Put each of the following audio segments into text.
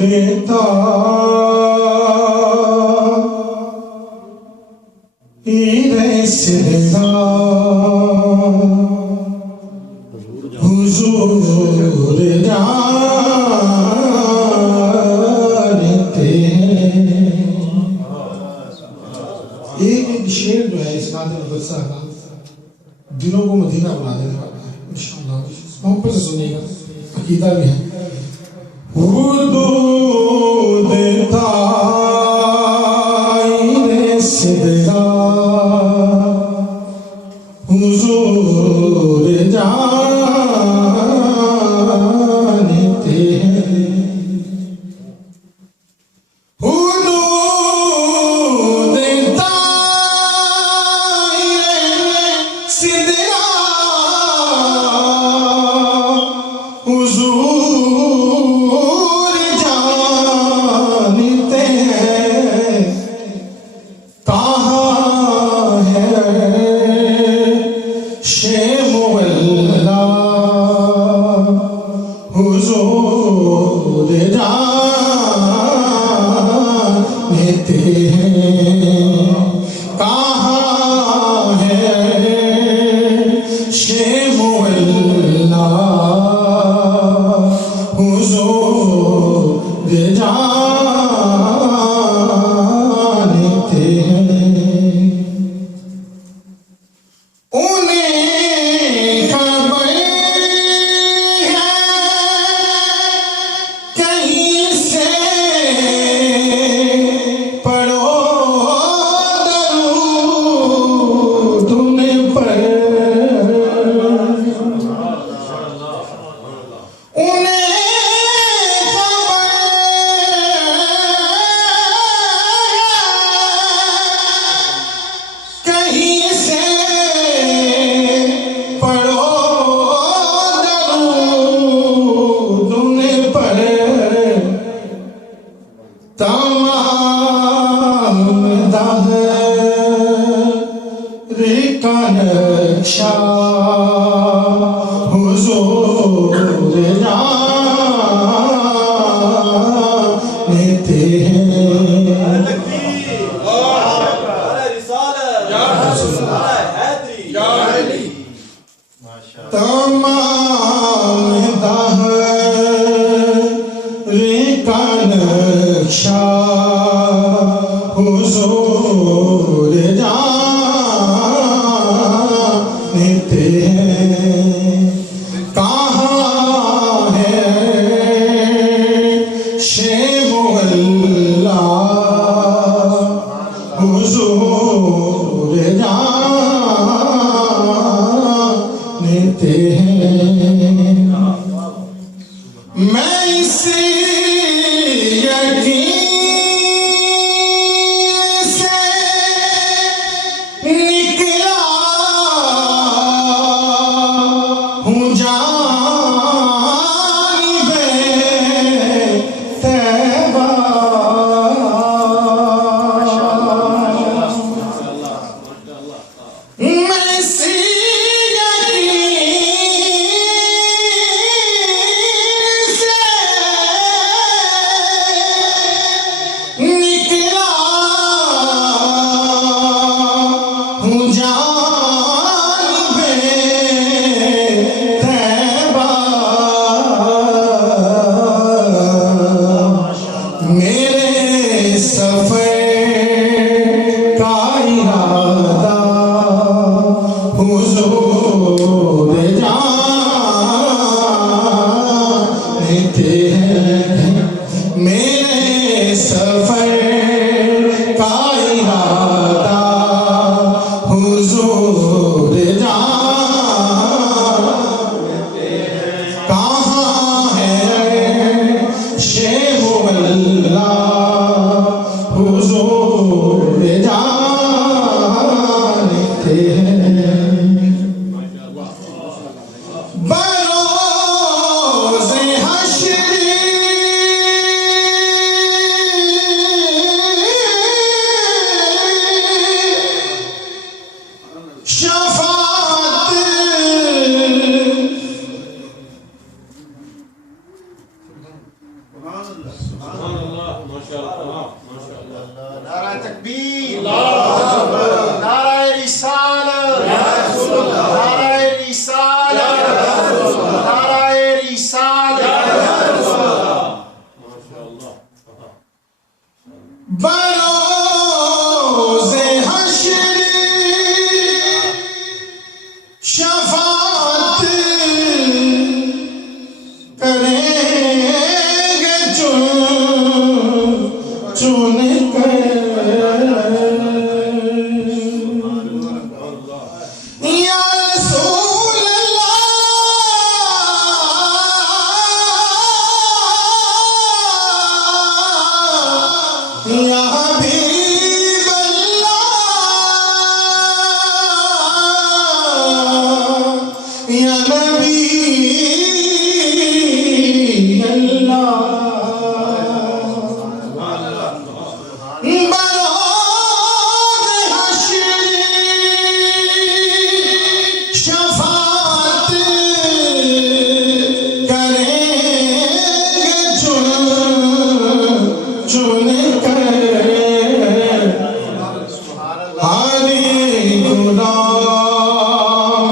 دیتا سدا حضور جانتے ہیں۔ ایک شعر جو ہے اس نادر مدرسہ کا دلوں کو مدینہ بنا دینے والا ہے انشاءاللہ، محبت سے سنیے گا، عقیدہ بھی ہے۔ حدود تائر صدرا حضور جانتے ہیں۔ حدود تائر صدرا حضور جانتے ہیں۔ کہاں ہے شیخ مولا حضور جانتے ہیں۔ کہاں ہے شیخ مولا حضور جانتے ہیں۔ انہیں خبر ہے کہیں سے پڑھو درود ان پر۔ انہیں خبر کہیں سے پڑھو درود ان پر۔ تمام دہر کا نقشہ حضور جانتے ہیں۔ تمام دہر کا نقشہ حضور جانتے ہیں۔ کہاں ہے شیخ مولا حضور جانتے ہیں۔ میں اس یقین سے نکلا ہوں جانب طیبہ۔ میں اس یقین سے سبحان اللہ ماشاءاللہ ماشاءاللہ نعرہ تکبیر نعرہ رسالت نعرہ رسالت نعرہ رسالت ماشاءاللہ بروز حشر شفاعت کریں گے چن کر یا رسول اللہ یا حبیب اللہ یا نبی اللہ بروز حشر شفاعت کریں گے چن کر ہر غلام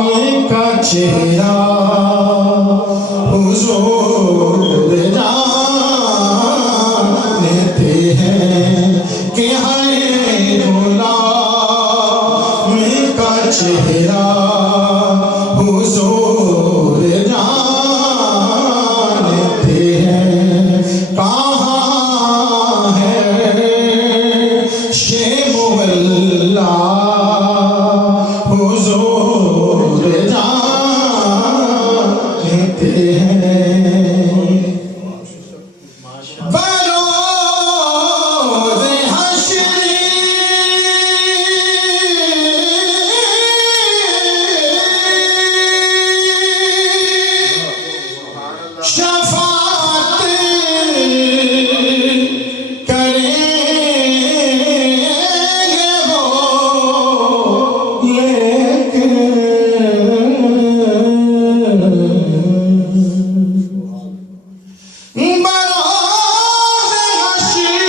کا چہرہ حضور جانتے ہیں کہ ہر غلام کا چہرہ حضور جانتے ہیں کہاں ہے شیب اللہ حضور جانتے ہیں بروز حشر شفاعت کریں گے وہ لیکن بروز حشر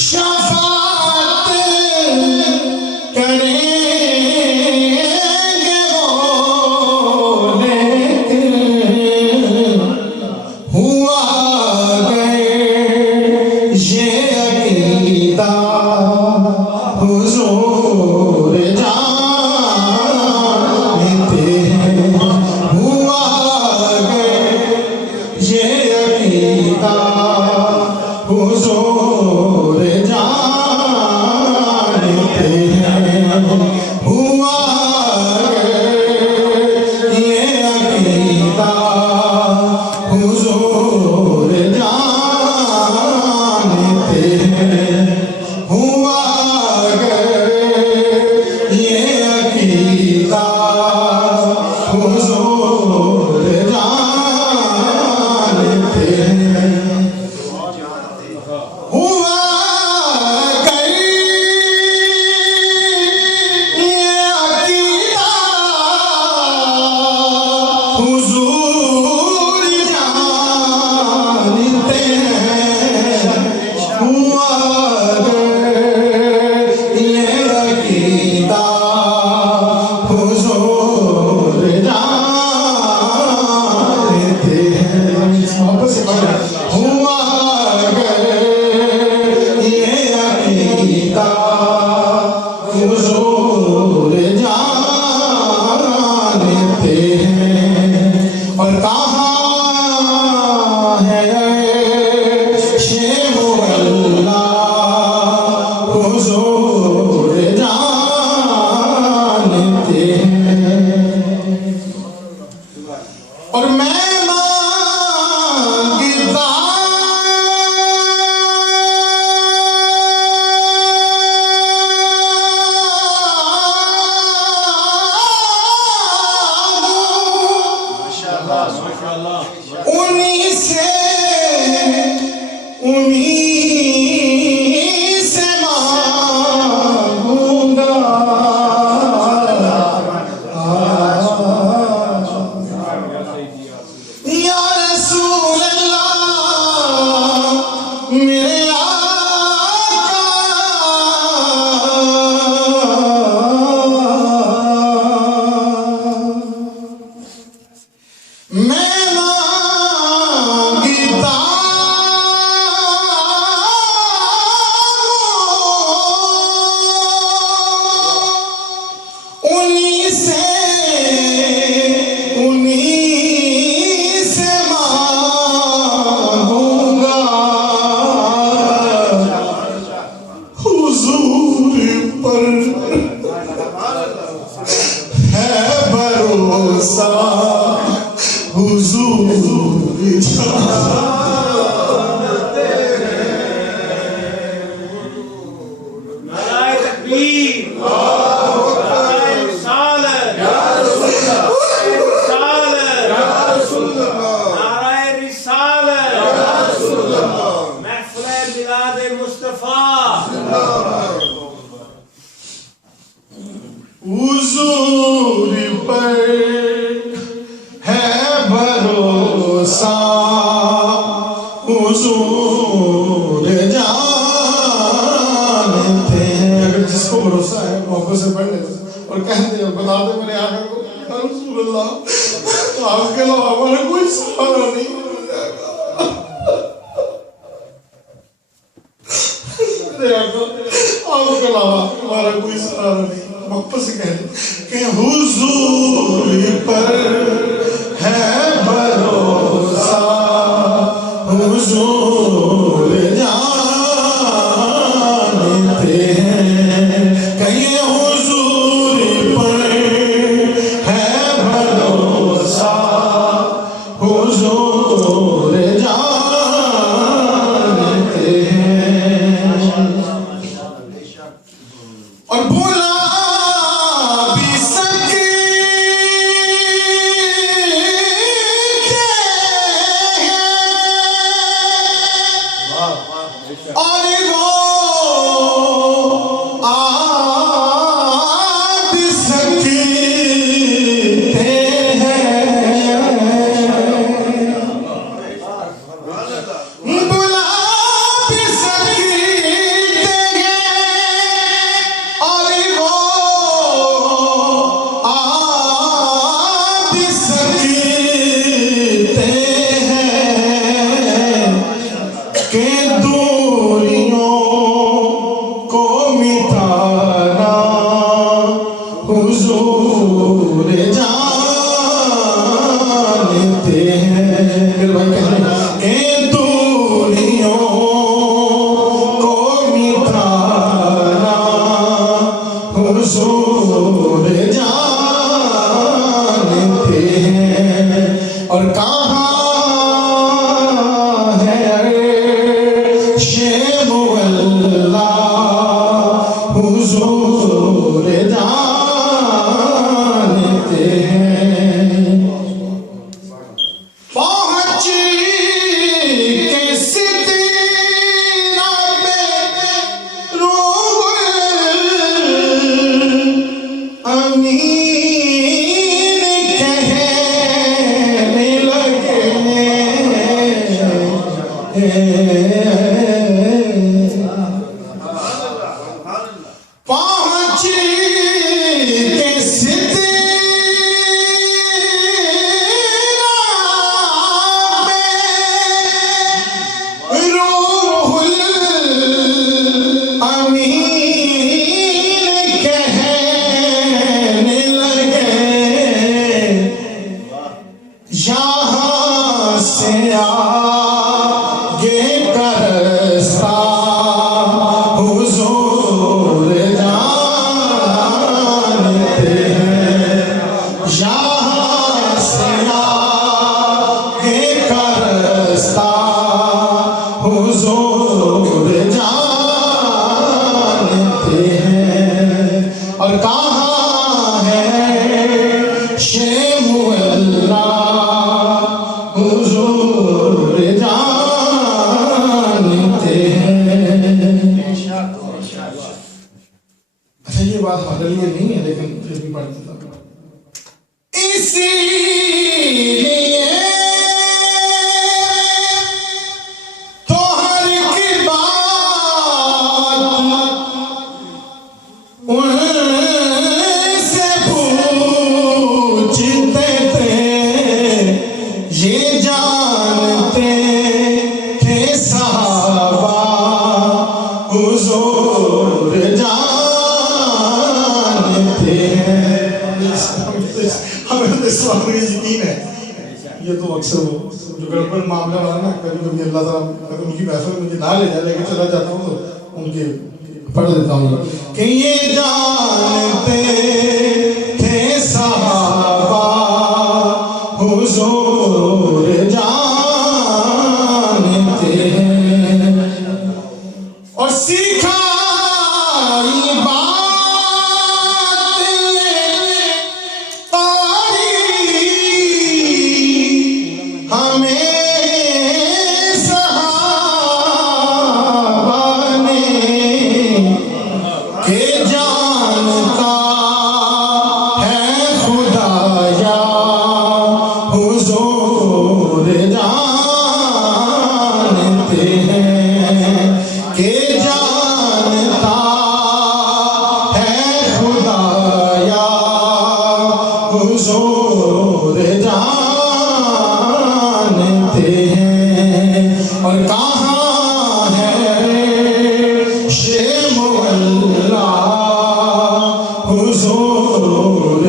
شفاعت کریں گے وہ لیکن ہوا گئے یہ عقیدہ حضور جانتے ہیں ہوا گئے یہ عقیدہ حضور جانتے ہیں ہوا گئے یہ عقیدہ حضور جانتے ہیں ہوا گئے یہ عقیدہ حضور جانتے ہیں ہوا گئی یہ عقیدہ حضور جانتے ہیں ہوا گئی یہ عقیدہ حضور جانتے ہیں واپس سے پڑھ ہوا گئے یہ عقیدہ حضور جانتے ہیں اور کہاں ہے شیب اللہ حضور جانتے ہیں اور میں مانگتا ماشاءاللہ انہی سے پر ہے بھروسہ حضور نعرہ تکبیر، نعرہ رسالت، نعرہ رسالت، محفل میلاد مصطفیٰ، حضور پر ہے بھروسہ حضور جانتے ہیں. اگر جس کو بھروسہ ہے محبت سے پڑھ لے اور کہہ دے بتا دے میرے آقا کو یا رسول اللہ آپ کے علاوہ ہمارا کوئی سہارا نہیں ہو جائے گا. میرے آقا آپ کے علاوہ ہمارا کوئی سہارا نہیں. محبت سے کہہ دے کہ حضور پر ہے بھروسہ حضور جانتے ہیں. کہیں حضور پر ہے بھروسہ حضور جانتے ہیں. اور بولا پڑھ دیتا ہوں کہ یہ جانتے تھے صحابہ حضور جانتے ہیں اور سکھائی بات قاری ہمیں صحابہ نے کہ جانتا ہے خدا یا حضور جانتے ہیں کہ جانتا ہے خدا یا حضور جانتے ہیں اور کہاں ہے شیم اللہ حضور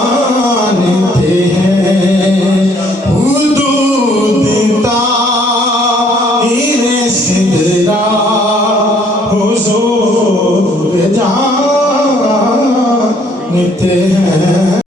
جانتے ہیں حدود طائر سدرہ حضور جانتے ہیں